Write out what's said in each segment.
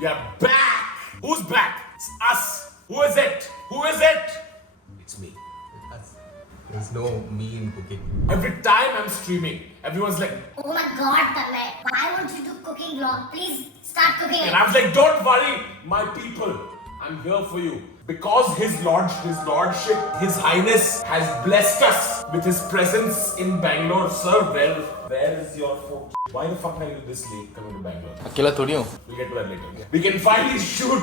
We are back! Who's back? It's us! Who is it? Who is it? It's me. There's no me in cooking. Every time I'm streaming, everyone's like, Oh my god, Tanmay, why won't you do cooking vlog? Please start cooking. and I was like, don't worry, my people, I'm here for you. Because His Lordship, His Highness has blessed us with His presence in Bangalore. Sir, where is your phone? Why the fuck are you this late coming to Bangalore? अकेला थोड़ी हूँ. We'll get to that later. We can finally shoot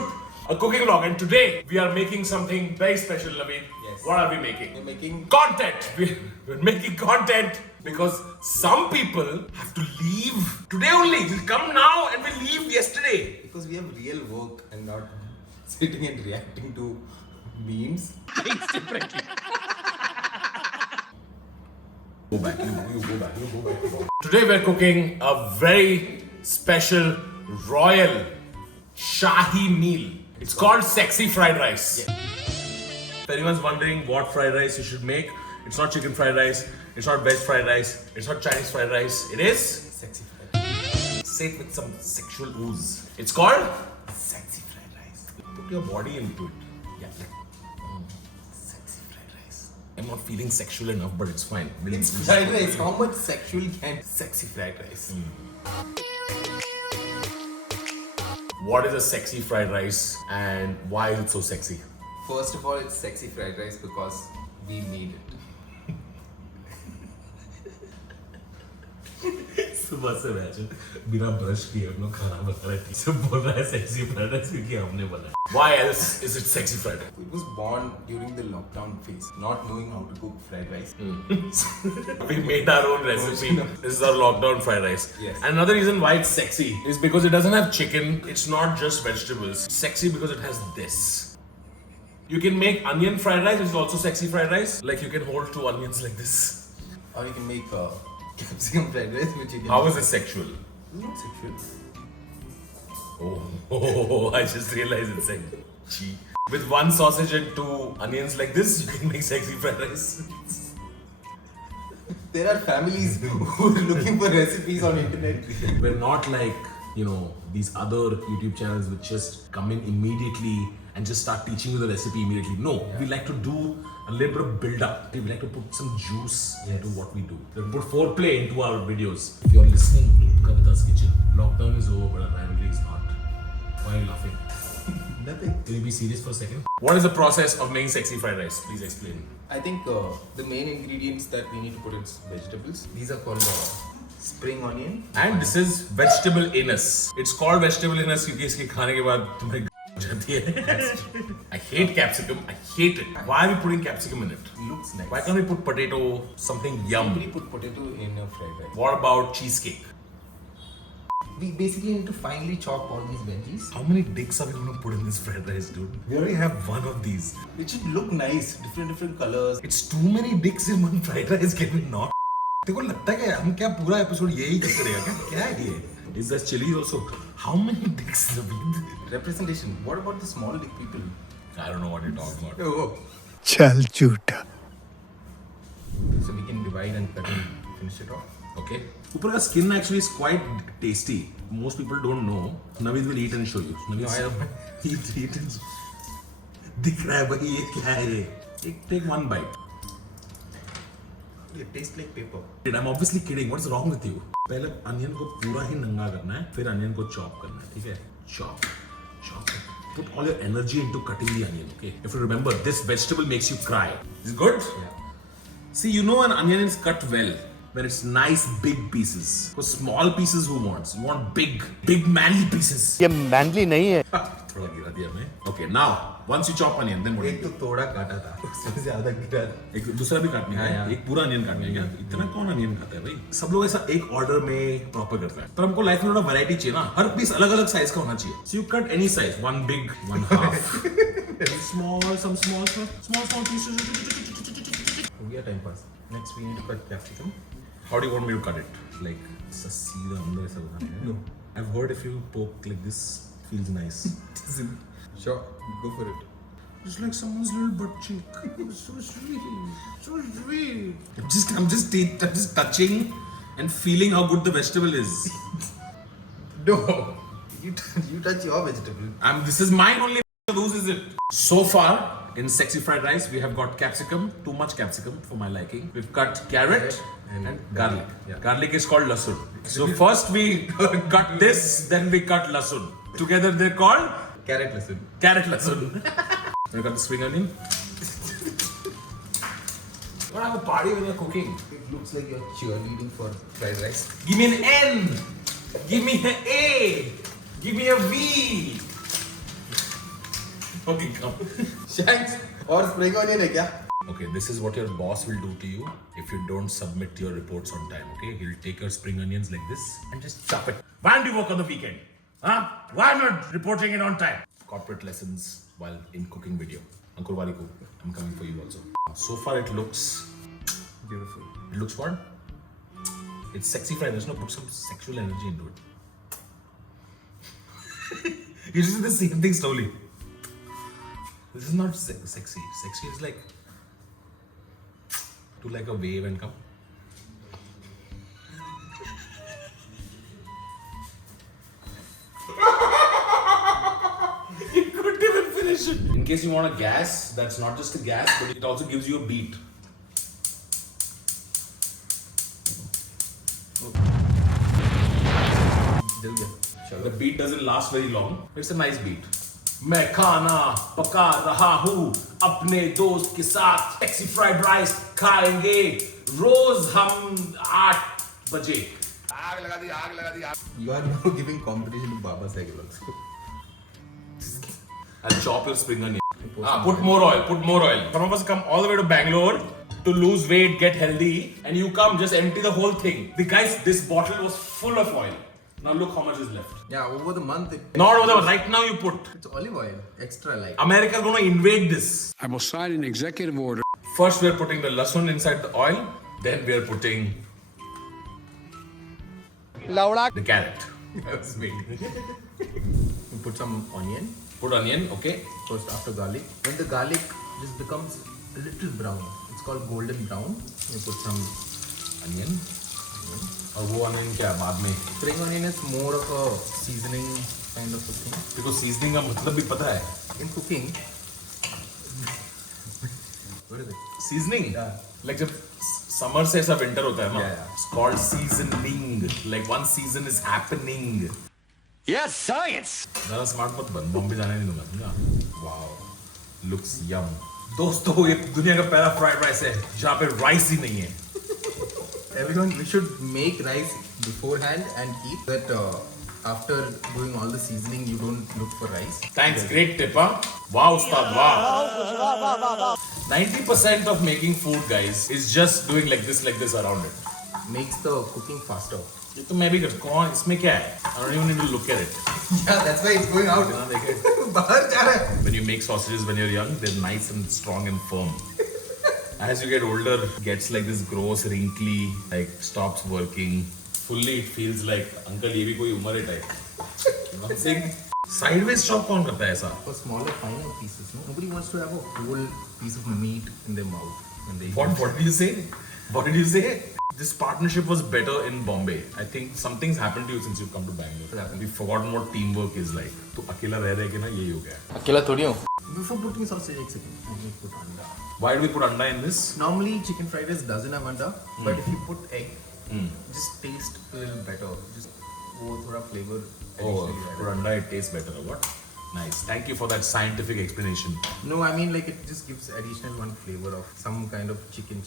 a cooking vlog, and today we are making something very special, Naveen. Yes. What are we making? We're making Content! We're making content because some people have to leave today only. We'll come now and we'll leave yesterday. because we have real work and not sitting and reacting to memes. Go back, you go back. Today we're cooking a very special royal Shahi meal. It's called sexy fried rice. If anyone's wondering what fried rice you should make, it's not chicken fried rice, it's not veg fried rice, it's not Chinese fried rice. It is Sexy fried. say it with some sexual ooze. It's called sexy fried rice. Put your body into it. Yeah. Sexy fried rice. I'm not feeling sexual enough, but it's fine. It's fried rice. How much sexual can sexy fried rice? What is a sexy fried rice and why is it so sexy? First of all, it's sexy fried rice because we made it. सुबह से imagine बिना brush किए हम लोग खाना बना रहे थे सब बोल रहा है सेक्सी फ्राइड राइस क्योंकि हमने बनाया. Why else is it sexy fried rice? It was born during the lockdown phase, not knowing how to cook fried rice. We made our own recipe. This is our lockdown fried rice. Yes. And another reason why it's sexy is because it doesn't have chicken. It's not just vegetables. It's sexy because it has this. You can make onion fried rice, which is also sexy fried rice. Like you can hold two onions like this. Or you can make capsicum fried rice, which you can. How is it sexual? It's not sexual. Oh, I just realized it's like gee. With one sausage and two onions like this, you can make sexy fried rice. There are families who are looking for recipes on internet. We're not like, these other YouTube channels which just come in immediately and just start teaching you the recipe immediately. No, we like to do a little bit of build up. We like to put some juice into what we do. We put foreplay into our videos. If you're listening to Kavita's Kitchen, lockdown is over, but our rivalry is not. Why are you laughing? Nothing. Can you be serious for a second? What is the process of making sexy fried rice? Please explain. I think the main ingredients that we need to put is vegetables. These are called spring onion. And this is vegetable anus. It's called vegetable anus क्योंकि इसके खाने के बाद तुम्हें जाती है. I hate capsicum. I hate it. Why are we putting capsicum in it? Looks nice. Why can't we put potato, something yum? We put potato in a fried rice. What about cheesecake? We basically need to finely chop all these veggies. How many dicks are we going to put in this fried rice, dude? We already have one of these. It should look nice, different colors. It's too many dicks in one fried rice. Can we not? तेरे को लगता है क्या हम क्या पूरा episode यही करते रहेगा क्या है ये? Is there chili also? How many dicks, Naveed? Representation. What about the small dick people? I don't know what you're talking about. Oh. चल झूठा. So we can divide and cut and finish it off. Okay. ऊपर का skin actually is quite tasty. Most people don't know. Naveed will eat and show you. Naveed, No, I don't. eat and दिख रहा है भाई ये क्या है ये? Take one bite. It tastes like paper. I'm obviously kidding. What's wrong with you? पहले onion को पूरा ही नंगा करना है, फिर अनियन को चॉप करना है, ठीक है? Chop. Put all your energy into cutting the onion, okay? If you remember, this vegetable makes you cry. Is it good? Yeah. See, an onion is cut well when it's nice big pieces. For small pieces, who wants? You want big manly pieces. ये mainly नहीं है. थोड़ा गिरा दिया मैं. Okay, now once you chop onion, then what? एक तो थोड़ा काटा था, उसमें से आधा गिरा. एक दूसरा भी काटने का है. एक पूरा अनियन काटने का. इतना कौन अनियन खाता है भाई? सब लोग ऐसा एक ऑर्डर में प्रॉपर करता है. पर हमको लाइफ में थोड़ा वैरायटी चाहिए ना. हर पीस अलग-अलग साइज का होना चाहिए. So you cut any size, one big, one half. Some small pieces. हो गया time pass. Next we need to cut capsicum. How do you want me to cut it? Like सीधा अंदर ऐसा बनाना है? No. I've heard if you poke like this, feels nice. Sure, go for it. Just like someone's little butt cheek. So sweet. So sweet. I'm just touching and feeling how good the vegetable is. No. You touch your vegetable. This is mine only. Whose is it? So far in sexy fried rice, we have got capsicum. Too much capsicum for my liking. We've cut carrot and garlic. Yeah. Garlic is called lasun. So first we cut this, then we cut lasun. Together they're called Carrot lesson. carrot lasun. You got the spring onion. What have a party when you're cooking? It looks like you're cheerleading for fried rice. Give me an N. Give me an A. Give me a V. Okay, come. Shanks और spring onion है क्या? Okay, this is what your boss will do to you if you don't submit your reports on time. Okay, he'll take your spring onions like this and just chop it. Why don't you work on the weekend? Huh? Why not reporting it on time? Corporate lessons while in cooking video. Ankur Waliku, I'm coming for you also. So far it looks Beautiful. It looks what? It's sexy fried. There's no put some sexual energy into it. You just do the same thing slowly. This is not sexy. Sexy is like do like a wave and come. You couldn't even finish it. In case you want a gas, that's not just a gas, but it also gives you a beat. जल गया. The beat doesn't last very long. It's a nice beat. मैं खाना पका रहा हूँ अपने दोस्त के साथ सेक्सी फ्राइड राइस खाएंगे रोज हम 8 बजे. You are now giving competition to Baba Cycle also. I'll chop your spring onion. Put more oil. Put more oil. Some of us come all the way to Bangalore to lose weight, get healthy, and you come just empty the whole thing. The guys, this bottle was full of oil. Now look how much is left. Yeah, over the month Not over the right now you put. it's olive oil, extra light. America is going to invade this. I will sign an executive order. First we are putting the lasun inside the oil. Then we are putting the carrot. I was waiting. You put some onion Put onion, okay. first after garlic. When the garlic just becomes a little brown, it's called golden brown. You put some Onion. और वो onion क्या है बाद में? spring onion is more of a seasoning kind of a thing. Because seasoning का मतलब भी पता है. In cooking, what is it? Seasoning. Yeah. Like जब summer से ऐसा winter होता है ना. Yeah, yeah. It's called seasoning. Like one season is happening. Yes, science. ज़्यादा smart मत बन. बॉम्बे जाने नहीं दूँगा समझा? Wow. Looks yum. दोस्तों ये दुनिया का पहला fried rice है जहाँ पे rice ही नहीं है. Everyone, we should make rice beforehand and keep that after doing all the seasoning, you don't look for rice. Thanks, great tip, huh? Wow, Ustad, wow. 90% of making food, guys, is just doing like this around it. Makes the cooking faster. ये तो मैं भी करता हूँ. इसमें क्या है? I don't even need to look at it. Yeah, that's why it's going out. हाँ, देखिए. बाहर जा रहा है. When you make sausages when you're young, they're nice and strong and firm. As you get older, it gets like this gross, wrinkly, like stops working. Fully, it feels like uncle ये भी कोई उम्र है type. You know what I'm saying? Sideways chop कौन करता है ऐसा? For smaller, finer pieces, no? Nobody wants to have a whole piece of meat in their mouth when they eat. What did you say? What did you say? This partnership was better in Bombay. I think something's happened to you since you've come to Bangalore. We've forgotten what teamwork is like. तो अकेला रह रहे के ना यही हो गया. अकेला थोड़ी हूँ. Before putting sausage, एक second. I need to put anda. Why do we put anda in this? Normally, chicken fried rice doesn't have anda, but if you put egg, just taste a little better. Just वो थोड़ा flavor. Oh, additionally added. put anda it tastes better or what? Nice. Thank you for that scientific explanation. No, I mean like it just gives additional one flavor of some kind of chicken.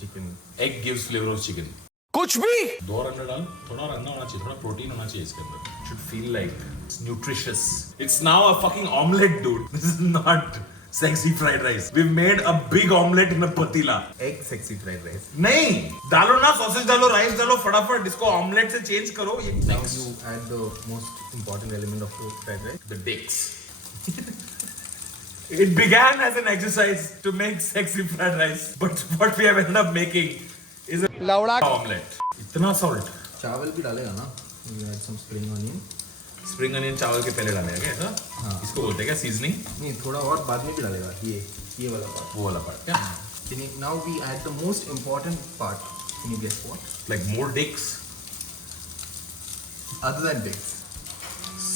Egg gives flavor of chicken. कुछ भी. दो और अंडा डाल. थोड़ा और अंडा होना चाहिए. थोड़ा प्रोटीन होना चाहिए इसके अंदर. It should feel like it's nutritious. It's now a fucking omelette, dude. This is not sexy fried rice. We've made a big omelette in a patila. Egg sexy fried rice. नहीं डालो ना sausage डालो rice डालो फटाफट इसको omelette से change करो ये Now you add the most important element of the fried rice. the dicks. It began as an exercise to make sexy fried rice, but what we have ended up making is a omelette. इतना salt. चावल भी डालेगा ना? You add some spring onion. Spring onion चावल के पहले डालेगा क्या ऐसा? हाँ. इसको बोलते हैं क्या सीजनिंग? नहीं थोड़ा और बाद में भी डालेगा ये वाला part. वो वाला पार्ट क्या? Now we add the most important part. Can you guess what? Like more dicks. Other than dicks.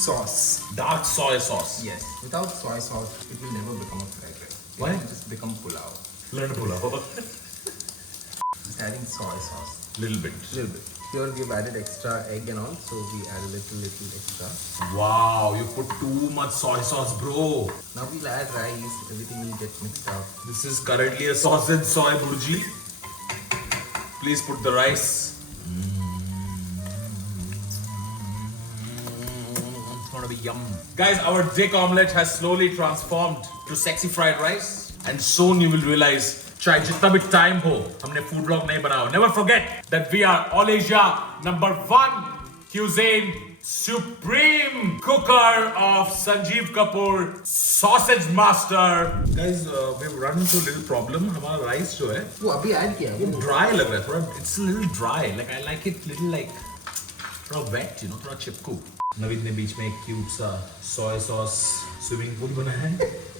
sauce. Dark soy sauce. Yes. Without soy sauce, it will never become a fried rice. Why? It will just become pulao. Learn pulao. Just adding soy sauce. Little bit. Little bit. Here we've added extra egg and all, so we add a little extra. Wow, you put too much soy sauce, bro. Now we'll add rice, everything will get mixed up. This is currently a sausage soy burji. Please put the rice. It's gonna be yum. Guys, our dick omelette has slowly transformed to sexy fried rice. And soon you will realize चाहे जितना भी time हो हमने food blog नहीं बनाया. Never forget that we are All Asia #1 cuisine supreme cooker of Sanjeev Kapoor sausage master. Guys, we've run into a little problem. हमारा rice जो है वो अभी ऐड किया ये है. ड्राई लग रहा है थोड़ा. It's a little dry. Like I like it little like थोड़ा wet, you know, थोड़ा चिपकू. नवीद ने बीच में एक क्यूब सा सोया सॉस स्विमिंग पूल बनाया है.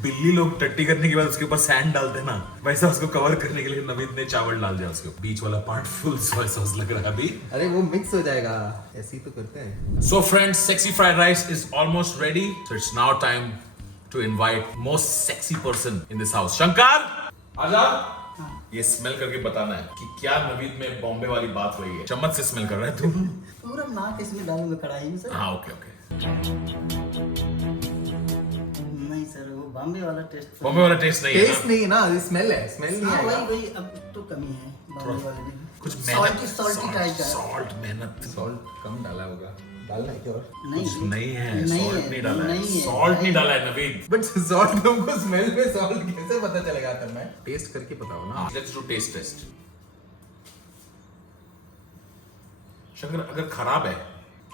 बिल्ली लोग टट्टी करने के बाद उसके ऊपर सैंड डालते हैं ना, वैसा उसको कवर करने के लिए नवीद ने चावल डाल दिया उसके ऊपर. बीच वाला पार्ट फुल सोया सॉस लग रहा है अभी. अरे वो मिक्स हो जाएगा. ऐसे ही तो करते हैं. So friends, sexy fried rice is almost ready. So it's now time to invite most sexy person in this house. Shankar, आजा. ये स्मेल करके बताना है कि क्या नवीद में बॉम्बे वाली बात रही है. चम्मच से स्मेल कर रहा है तू. पूरा नाक इसमें डालूंगा कढ़ाई में सर. हाँ ओके ओके. नहीं सर, वो बॉम्बे वाला टेस्ट. बॉम्बे वाला टेस्ट नहीं है टेस्ट ना? नहीं ना, स्मेल है. स्मेल नहीं हाँ आएगा. वही अब तो कमी है बॉम्बे वाले में. कुछ सॉल्टी टाइप का है. सॉल्ट मेहनत सॉल्ट कम डाला होगा. डालना है क्या और? नहीं कुछ नहीं है. नहीं सॉल्ट है, नहीं डाला है. नहीं है. सॉल्ट नहीं डाला है नवीद. बट सॉल्ट तुमको स्मेल में सॉल्ट कैसे पता चलेगा? तब मैं टेस्ट करके बताओ ना. Let's do test test. Shankar अगर खराब है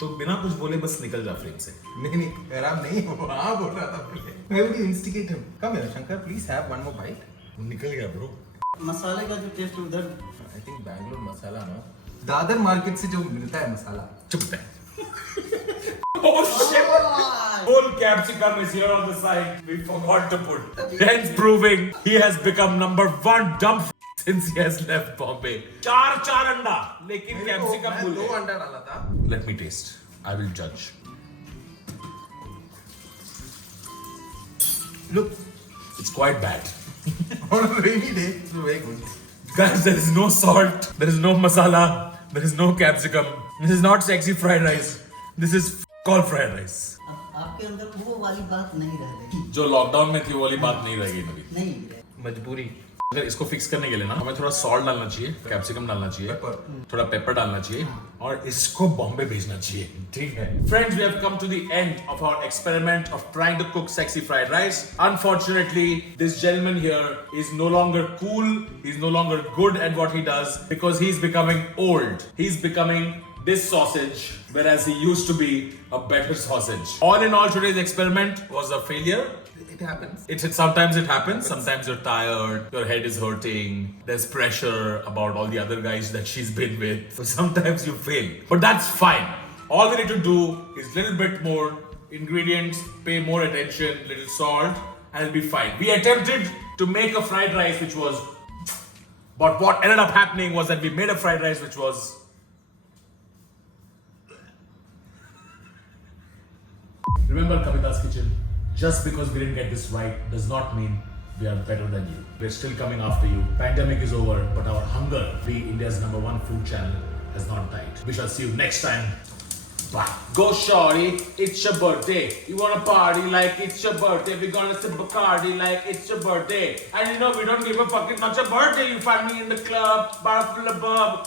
तो बिना कुछ बोले बस निकल जा फ्रेम से. नहीं खराब नहीं हो. हाँ बोल रहा था पहले. I will instigate him. Come here, Shankar. Please have one more bite. निकल गया ब्रो. मसाले का जो टेस्ट उधर. I think Bangalore मसाला ना. दादर मार्केट से जो मिलता है मसाला. चुप है. Oh shit! Full capsicum is here on the side. We forgot to put. Hence proving he has become #1 dumb since he has left Bombay. चार अंडा, लेकिन कैप्सिकम मैं भूल दो गए. अंडा डाला था. Let me taste. I will judge. Look, It's quite bad. on a rainy day, it's very good. Guys, there is no salt. There is no masala. There is no capsicum. This is not sexy fried rice. This is called fried rice. अब आपके अंदर वो वाली बात नहीं रह गई. जो लॉकडाउन में थी वो वाली बात नहीं रहेगी नवी. नहीं रह. मजबूरी. अगर इसको फिक्स करने के लिए ना हमें थोड़ा सॉल्ट डालना चाहिए, कैप्सिकम डालना चाहिए, थोड़ा पेपर डालना चाहिए और इसको बॉम्बे भेजना चाहिए. ठीक है. Friends, we have come to the end of our experiment of trying to cook sexy fried rice. Unfortunately, this gentleman here is no longer cool. He's no longer good at what he does because he's becoming old. He's becoming this sausage, whereas he used to be a better sausage. All in all, today's experiment was a failure. It happens. Sometimes it happens. Sometimes you're tired, your head is hurting, there's pressure about all the other guys that she's been with. So sometimes you fail. But that's fine. All we need to do is little bit more ingredients, pay more attention, little salt, and it'll be fine. We attempted to make a fried rice which was, but what ended up happening was that we made a fried rice which was. Remember Kavita's Kitchen? Just because we didn't get this right does not mean we are better than you. We're still coming after you. Pandemic is over, but our hunger to be India's #1 food channel has not died. We shall see you next time. Bye. Go shorty, it's your birthday. You wanna party like it's your birthday. We're gonna sip Bacardi like it's your birthday. And you know we don't give a fuck, it's not your birthday. You find me in the club, bar full of bub,